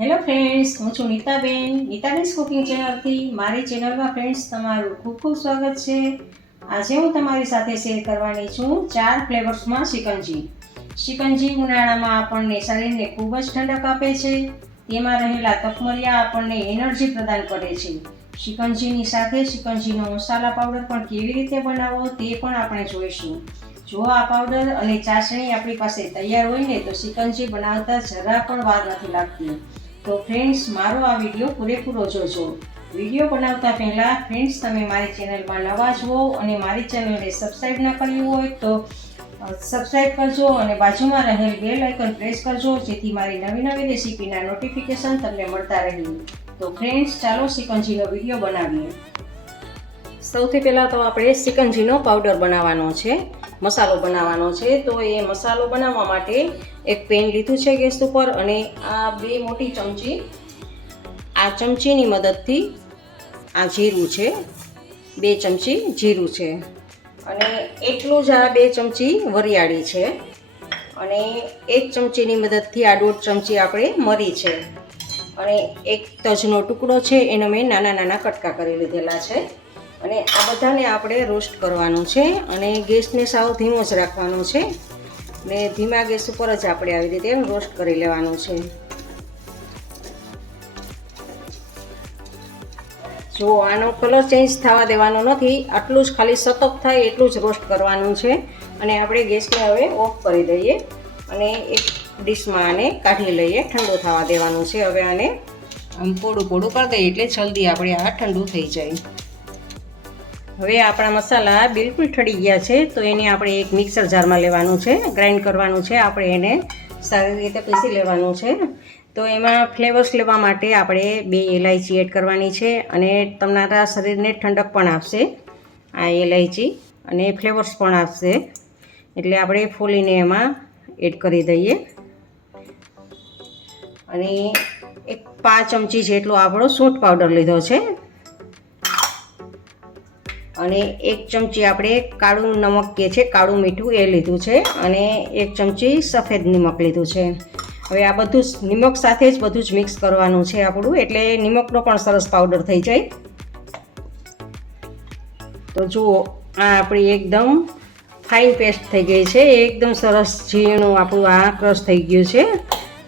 Hello friends હું છું Nitaben. નીતાબેન્સ cooking ચેનલથી મારી ચેનલમાં ફ્રેન્ડ્સ તમારું ખૂબ ખૂબ સ્વાગત છે. આજે હું તમારી સાથે શેર કરવાની છું ચાર ફ્લેવર્સમાં શિકંજી. શિકંજી ઉનાળામાં આપણને શરીરને ખૂબ જ ઠંડક આપે છે. તેમાં રહેલા તકમરિયા આપણને એનર્જી પ્રદાન કરે છે. શિકંજીની સાથે શિકંજીનો મસાલા પાવડર પણ કેવી રીતે બનાવવો તે પણ આપણે જોઈશું. જો આ પાવડર અને ચાસણી આપણી પાસે તૈયાર હોય ને તો શિકંજી બનાવતા જરા પણ વાર નથી લાગતી. તો ફ્રેન્ડ્સ મારો આ વીડિયો પૂરેપૂરો જોજો. વીડિયો બનાવતા પહેલાં ફ્રેન્ડ્સ તમે મારી ચેનલમાં નવા જુઓ અને મારી ચેનલને સબસ્ક્રાઈબ ન કર્યું હોય તો સબસ્ક્રાઈબ કરજો અને બાજુમાં રહેલ બેલ આઇકન પ્રેસ કરજો, જેથી મારી નવી નવી રેસીપીના નોટિફિકેશન તમને મળતા રહે. તો ફ્રેન્ડ્સ ચાલો શિકંજીનો વીડિયો બનાવીએ. સૌથી પહેલાં તો આપણે શિકંજીનો પાવડર બનાવવાનો છે. મસાલો બનાવવાનો છે. તો એ મસાલો બનાવવા માટે એક પેન લીધું છે ગેસ ઉપર અને આ બે મોટી ચમચી, આ ચમચીની મદદથી આ જીરું છે. બે ચમચી જીરું છે. અને એટલું જ આ બે ચમચી વરિયાળી છે. અને એક ચમચીની મદદથી આ દોઢ ચમચી આપણે મરી છે. અને એક તજનો ટુકડો છે, એનો મેં નાના નાના કટકા કરી લીધેલા છે. અને આ બધાને આપણે રોસ્ટ કરવાનું છે અને ગેસને સાવ ધીમો જ રાખવાનો છે. ને ધીમા ગેસ ઉપર જ આપણે આવી રીતે રોસ્ટ કરી લેવાનું છે. જો આનો કલર ચેન્જ થવા દેવાનો નથી, આટલું જ ખાલી સતત થાય એટલું જ રોસ્ટ કરવાનું છે. અને આપણે ગેસને હવે ઓફ કરી દઈએ અને એક ડીશમાં આને કાઢી લઈએ, ઠંડુ થવા દેવાનું છે. હવે આને આમ પોડું પોડું કરી દઈએ એટલે જલ્દી આપણે આ ઠંડુ થઈ જાય. હવે આપણા મસાલા બિલકુલ ઠડી ગયા છે, તો એને આપણે એક મિક્સર જારમાં લેવાનું છે, ગ્રાઇન્ડ કરવાનું છે, આપણે એને સારી રીતે પીસી લેવાનું છે. તો એમાં ફ્લેવર્સ લેવા માટે આપણે બે એલાયચી એડ કરવાની છે અને તમારા શરીરને ઠંડક પણ આપશે આ એલાયચી અને ફ્લેવર્સ પણ આપશે. એટલે આપણે ફોલીને એમાં એડ કરી દઈએ. અને એક પાંચ ચમચી જેટલો આપણો સૂંઠ પાવડર લીધો છે. અને એક ચમચી આપણે કાળું નમક કે છે, કાળું મીઠું એ લીધું છે અને એક ચમચી સફેદ નિમક લીધું છે. હવે આ બધું જ નિમક સાથે જ બધું જ મિક્સ કરવાનું છે આપણું, એટલે નિમકનો પણ સરસ પાવડર થઈ જાય. તો જુઓ, આ આપણી એકદમ ફાઇન પેસ્ટ થઈ ગઈ છે, એકદમ સરસ ઝીણું આપણું આ ક્રશ થઈ ગયું છે.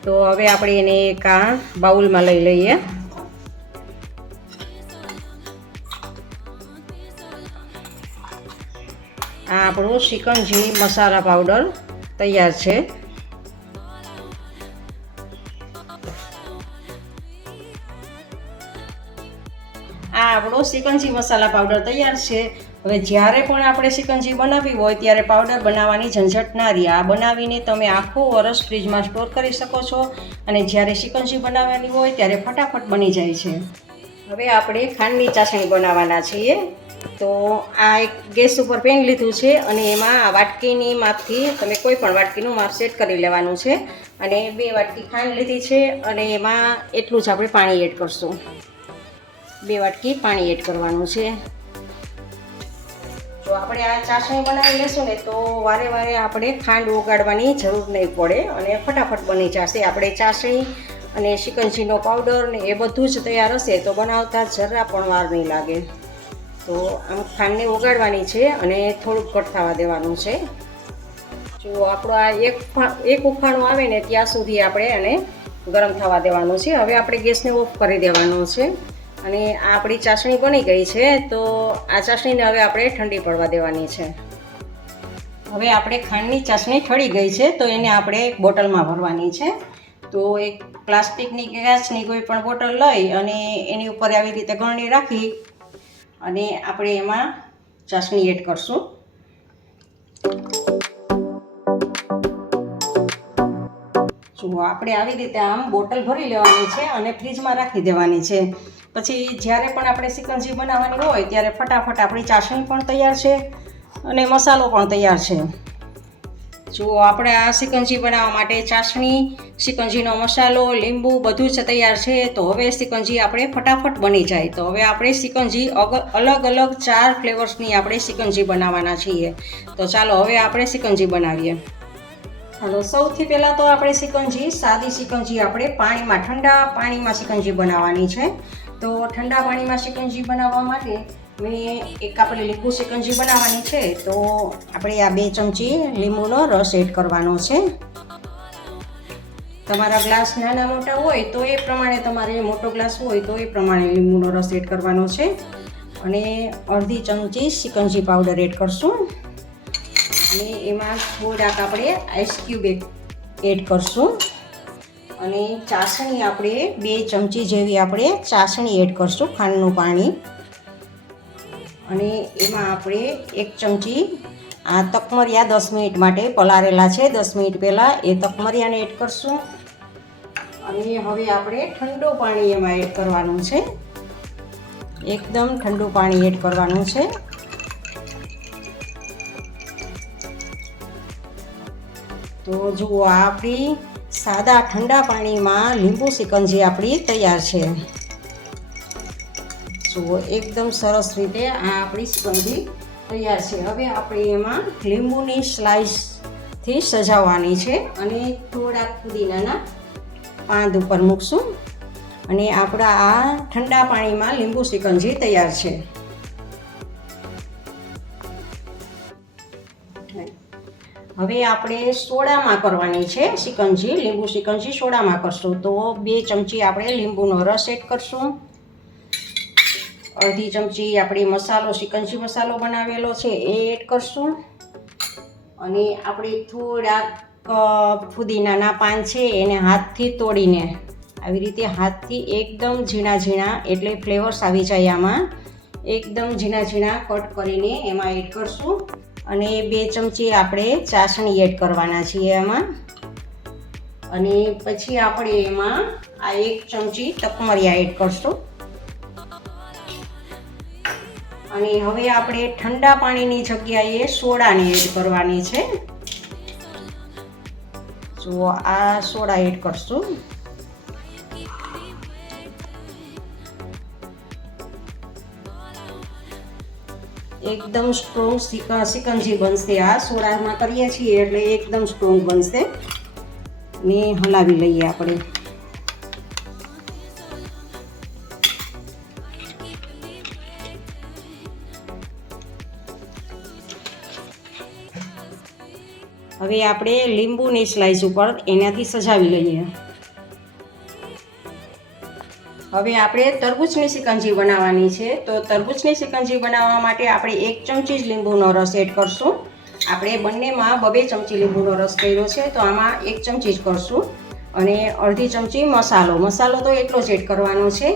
તો હવે આપણે એને એક આ બાઉલમાં લઈ લઈએ. આપણું શિકંજી મસાલા પાવડર તૈયાર છે. આ આપણો શિકંજી મસાલા પાવડર તૈયાર છે. હવે જ્યારે પણ આપણે શિકંજી બનાવવી હોય ત્યારે પાવડર બનાવવાની ઝંઝટ ના રહી. આ બનાવીને તમે આખો વરસ ફ્રીજમાં સ્ટોર કરી શકો છો અને જ્યારે શિકંજી બનાવવાની હોય ત્યારે ફટાફટ બની જાય છે. હવે આપણે ખાંડની ચાસણી બનાવવાના છીએ. તો આ એક ગેસ ઉપર પેન લીધું છે અને એમાં આ વાટકીની માપથી તમે કોઈ પણ વાટકીનું માપ સેટ કરી લેવાનું છે. અને બે વાટકી ખાંડ લીધી છે અને એમાં એટલું જ આપણે પાણી એડ કરશું. બે વાટકી પાણી એડ કરવાનું છે. જો આપણે આ ચાસણી બનાવી લેશું ને તો વારે વારે આપણે ખાંડ ઓગાળવાની જરૂર નહીં પડે અને ફટાફટ બની જશે. આપણે ચાસણી અને શિકંજીનો પાવડર ને એ બધું જ તૈયાર હશે તો બનાવતા જરા પણ વાર નહીં લાગે. તો આમ ખાંડને ઓગાળવાની છે અને થોડુંક કટ થવા દેવાનું છે. જો આપણો આ એક એક ઉફાણું આવે ને ત્યાં સુધી આપણે એને ગરમ થવા દેવાનું છે. હવે આપણે ગેસને ઓફ કરી દેવાનો છે અને આ આપણી ચાસણી બની ગઈ છે તો આ ચાસણીને હવે આપણે ઠંડી પડવા દેવાની છે. હવે આપણે ખાંડની ચાસણી ઠળી ગઈ છે તો એને આપણે એક બોટલમાં ભરવાની છે. તો એક પ્લાસ્ટિકની કાચની કોઈ પણ બોટલ લઈ અને એની ઉપર આવી રીતે ગળણી રાખી અને આપણે એમાં ચાસણી એડ કરશું. જુઓ, આપણે આવી રીતે આમ બોટલ ભરી લેવાની છે અને ફ્રીજમાં રાખી દેવાની છે. પછી જ્યારે પણ આપણે સિકંજી બનાવવાની હોય, ત્યારે ફટાફટ આપણી ચાસણી પણ તૈયાર છે અને મસાલો પણ તૈયાર છે. જુઓ, આપણે આ સિકંજી બનાવવા માટે ચાસણી સિકંજીનો મસાલો, લીંબુ બધું જ તૈયાર છે. તો હવે સિકંજી આપણે ફટાફટ બની જાય. તો હવે આપણે સિકંજી અલગ અલગ ચાર ફ્લેવર્સની આપણે સિકંજી બનાવવાના છીએ. તો ચાલો, હવે આપણે સિકંજી બનાવીએ. ચાલો સૌથી પહેલાં તો આપણે સિકંજી સાદી સિકંજી આપણે પાણીમાં ઠંડા પાણીમાં સિકંજી બનાવવાની છે. તો ઠંડા પાણીમાં સિકંજી બનાવવા માટે મેં એક આપણે લીંબુ શિકંજી બનાવવાની છે, તો આપણે આ બે ચમચી લીંબુનો રસ એડ કરવાનો છે. તમારા ગ્લાસ નાના મોટા હોય તો એ પ્રમાણે તમારે મોટો ગ્લાસ હોય તો એ પ્રમાણે લીંબુનો રસ એડ કરવાનો છે. અને અડધી ચમચી શિકંજી પાવડર એડ કરશું. અને એમાં થોડાક આપણે આઈસ ક્યુબ એડ કરશું. અને ચાસણી આપણે બે ચમચી જેવી આપણે ચાસણી એડ કરશું, ખાંડનું પાણી. અને એમાં આપણે એક ચમચી આ તકમરિયા દસ મિનિટ માટે પલારેલા છે. દસ મિનિટ પહેલાં એ તકમરિયાને એડ કરશું. અને હવે આપણે ઠંડુ પાણી એમાં એડ કરવાનું છે. એકદમ ઠંડુ પાણી એડ કરવાનું છે. તો જુઓ આપણી સાદા ઠંડા પાણીમાં લીંબુ સિકંજી આપણી તૈયાર છે. જુઓ, એકદમ સરસ રીતે આ આપણી સ્પંજી તૈયાર છે. હવે આપણે એમાં લીંબુની સ્લાઇસથી સજાવવાની છે અને થોડાક પુદીનાના પાંદ ઉપર મૂકશું. અને આપણા આ ઠંડા પાણીમાં લીંબુ સિકંજી તૈયાર છે. હવે આપણે સોડામાં કરવાની છે સિકંજી લીંબુ સિકંજી સોડામાં કરશું. તો બે ચમચી આપણે લીંબુનો રસ એડ કરશું. અડધી ચમચી આપણે મસાલો સિકંજી મસાલો બનાવેલો છે, એ એડ કરશું. અને આપણે થોડાક ફુદીનાના પાન છે, એને હાથથી તોડીને, આવી રીતે હાથથી એકદમ ઝીણા ઝીણા, એટલે ફ્લેવર્સ આવી જાય આમાં. એકદમ ઝીણા ઝીણા કટ કરીને એમાં એડ કરશું. અને બે ચમચી આપણે ચાસણી એડ કરવાના છીએ એમાં અને પછી આપણે એમાં આ એક ચમચી તકમરિયા એડ કરશું. અને હવે આપણે ઠંડા પાણીની જગ્યાએ સોડાને એડ કરવાની છે. જો આ સોડા એડ કરશું. એકદમ સ્ટ્રોંગ સિકંજી બનશે આ સોડામાં કરીએ છીએ એટલે એકદમ સ્ટ્રોંગ બનશે. ને હલાવી લઈએ આપણે. હવે આપણે લીંબુની સ્લાઇસ ઉપર એનાથી સજાવી લઈએ. હવે આપણે તરબૂચની સિકંજી બનાવવાની છે. તો તરબૂચની સિકંજી બનાવવા માટે આપણે એક ચમચી જ લીંબુનો રસ એડ કરશું. આપણે બંનેમાં બબે ચમચી લીંબુનો રસ કર્યો છે, તો આમાં એક ચમચી જ કરશું. અને અડધી ચમચી મસાલો. મસાલો તો એટલો જ એડ કરવાનો છે.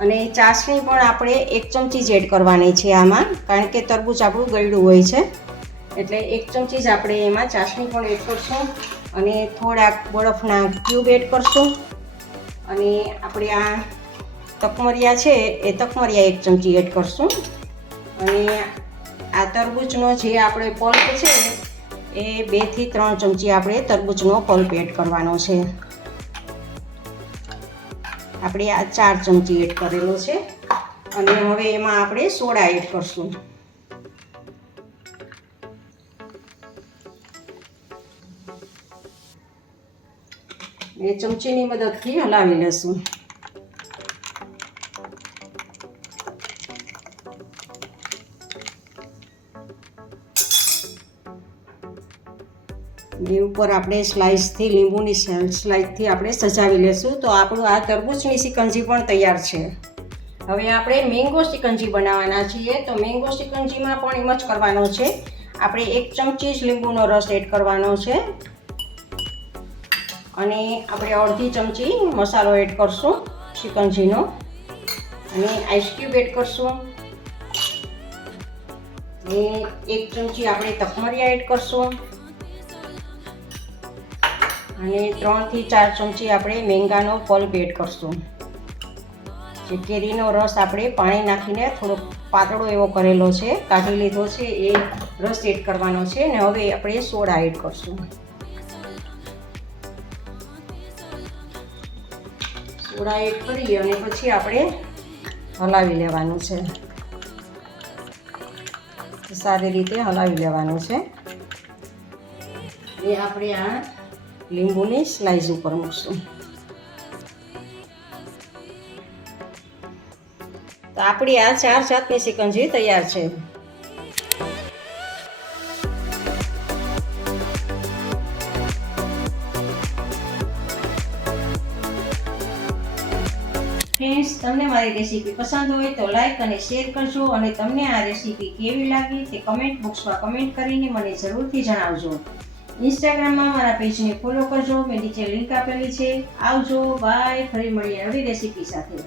અને ચાસણી પણ આપણે એક ચમચી જ એડ કરવાની છે આમાં, કારણ કે તરબૂચ આપણું ગળ્યું હોય છે. એટલે એક ચમચી જ આપણે એમાં ચાસણી પણ એડ કરશું અને થોડાક બરફના ક્યુબ એડ કરશું. અને આપણે આ તકમરિયા છે, એ તકમરિયા એક ચમચી એડ કરશું. અને આ તરબૂચનો જે આપણે પલ્પ છે, એ બેથી ત્રણ ચમચી આપણે તરબૂચનો પલ્પ એડ કરવાનો છે. આપણે આ ચાર ચમચી એડ કરેલો છે. અને હવે એમાં આપણે સોડા એડ કરશું. એ ચમચીની મદદથી હલાવી લેશું. એ ઉપર આપણે સ્લાઇસથી લીંબુની સ્લાઇસથી આપણે સજાવી લેશું. તો આપણું આ તરબૂચની સિકંજી પણ તૈયાર છે. હવે આપણે મેંગો સિકંજી બનાવવાના છીએ. તો મેંગો સિકંજીમાં પણ એમ જ કરવાનો છે. આપણે એક ચમચી જ લીંબુનો રસ એડ કરવાનો છે. અને આપણે અડધી ચમચી મસાલો એડ કરશું, ચિકનજીનો. અને આઈસ ક્યુબ એડ કરશું. અને એક ચમચી આપણે તકમરિયા એડ કરશું. અને ત્રણથી ચાર ચમચી આપણે મેંગાનો પલ્પ એડ કરશું. જે કેરીનો રસ આપણે પાણી નાખીને થોડો પાતળો એવો કરેલો છે, કાઢી લીધો છે, એ રસ એડ કરવાનો છે, ને હવે આપણે સોડા એડ કરશું. સોડા એડ કરી અને પછી આપણે હલાવી લેવાનું છે. સારી રીતે હલાવી લેવાનું છે. એ આપણે આ લીંબુની સ્લાઇસ ઉપર મૂકશું. તો આપણી આ ચાર જાતની સિકંજી તૈયાર છે. ફ્રેન્ડ્સ, તમને મારી રેસીપી પસંદ હોય તો લાઈક અને શેર કરજો અને તમને આ રેસીપી કેવી લાગી તે કમેન્ટ બોક્સમાં કમેન્ટ કરીને મને જરૂરથી જણાવજો. ઇન્સ્ટાગ્રામમાં મારા પેજને ફોલો કરજો, મેં નીચે લિંક આપેલી છે. આવજો, બાય, ફરી મળીએ નવી રેસીપી સાથે.